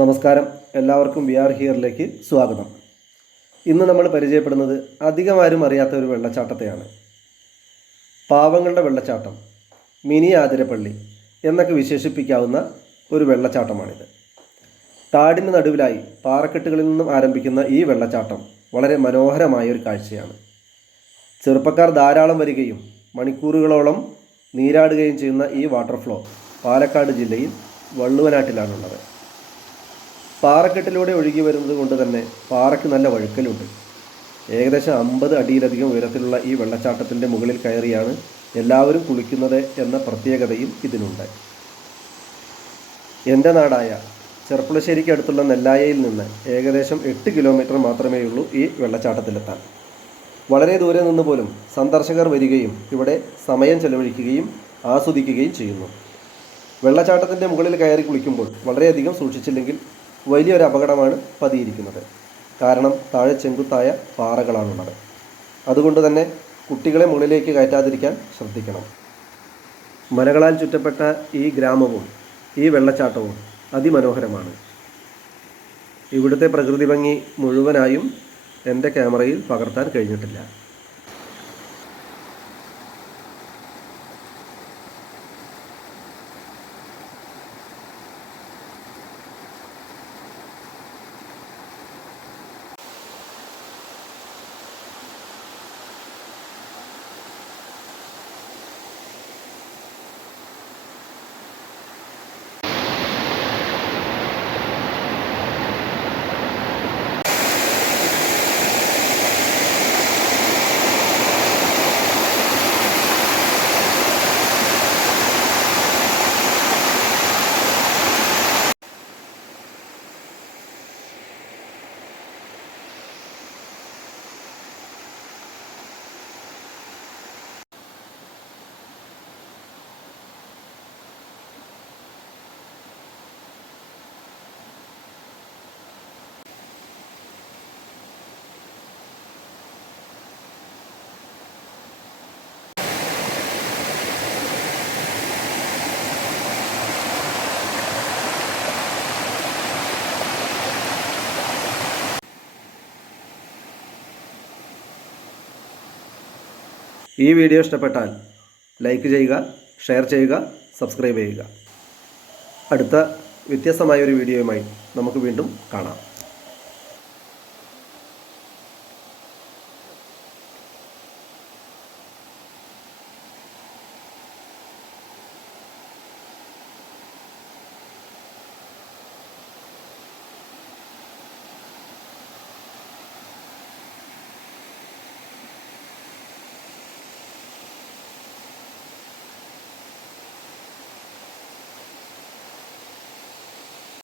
നമസ്കാരം, എല്ലാവർക്കും V R ഹിയറിലേക്ക് സ്വാഗതം. ഇന്ന് നമ്മൾ പരിചയപ്പെടുന്നത് അധികം ആരും അറിയാത്ത ഒരു വെള്ളച്ചാട്ടത്തെയാണ്. പാവങ്ങളുടെ വെള്ളച്ചാട്ടം, മിനി ആതിരപ്പള്ളി എന്നൊക്കെ വിശേഷിപ്പിക്കാവുന്ന ഒരു വെള്ളച്ചാട്ടമാണിത്. കാടിന് നടുവിലായി പാറക്കെട്ടുകളിൽ നിന്നും ആരംഭിക്കുന്ന ഈ വെള്ളച്ചാട്ടം വളരെ മനോഹരമായ ഒരു കാഴ്ചയാണ്. ചെറുപ്പക്കാർ ധാരാളം വരികയും മണിക്കൂറുകളോളം നീരാടുകയും ചെയ്യുന്ന ഈ വാട്ടർഫ്ലോ പാലക്കാട് ജില്ലയിൽ വള്ളുവനാട്ടിലാണുള്ളത്. പാറക്കെട്ടിലൂടെ ഒഴുകി വരുന്നത് കൊണ്ട് തന്നെ പാറയ്ക്ക് നല്ല വഴുക്കലുണ്ട്. ഏകദേശം 50 അടിയിലധികം ഉയരത്തിലുള്ള ഈ വെള്ളച്ചാട്ടത്തിൻ്റെ മുകളിൽ കയറിയാണ് എല്ലാവരും കുളിക്കുന്നത് എന്ന പ്രത്യേകതയും ഇതിനുണ്ട്. എൻ്റെ നാടായ ചെർപ്പുളശ്ശേരിക്ക് അടുത്തുള്ള നെല്ലായയിൽ നിന്ന് ഏകദേശം 8 കിലോമീറ്റർ മാത്രമേ ഉള്ളൂ ഈ വെള്ളച്ചാട്ടത്തിലെത്താൻ. വളരെ ദൂരെ നിന്ന് പോലും സന്ദർശകർ വരികയും ഇവിടെ സമയം ചെലവഴിക്കുകയും ആസ്വദിക്കുകയും ചെയ്യുന്നു. വെള്ളച്ചാട്ടത്തിൻ്റെ മുകളിൽ കയറി കുളിക്കുമ്പോൾ വളരെയധികം സൂക്ഷിച്ചില്ലെങ്കിൽ വലിയൊരു അപകടമാണ് പതിയിരിക്കുന്നത്. കാരണം താഴെ ചെങ്കുത്തായ പാറകളാണുള്ളത്. അതുകൊണ്ട് തന്നെ കുട്ടികളെ മുകളിലേക്ക് കയറ്റാതിരിക്കാൻ ശ്രദ്ധിക്കണം. മലകളാൽ ചുറ്റപ്പെട്ട ഈ ഗ്രാമവും ഈ വെള്ളച്ചാട്ടവും അതിമനോഹരമാണ്. ഇവിടുത്തെ പ്രകൃതി ഭംഗി മുഴുവനായും എൻ്റെ ക്യാമറയിൽ പകർത്താൻ കഴിഞ്ഞിട്ടില്ല. ഈ വീഡിയോ ഇഷ്ടപ്പെട്ടാൽ ലൈക്ക് ചെയ്യുക, ഷെയർ ചെയ്യുക, സബ്സ്ക്രൈബ് ചെയ്യുക. അടുത്ത വ്യത്യസ്തമായ ഒരു വീഡിയോയുമായി നമുക്ക് വീണ്ടും കാണാം.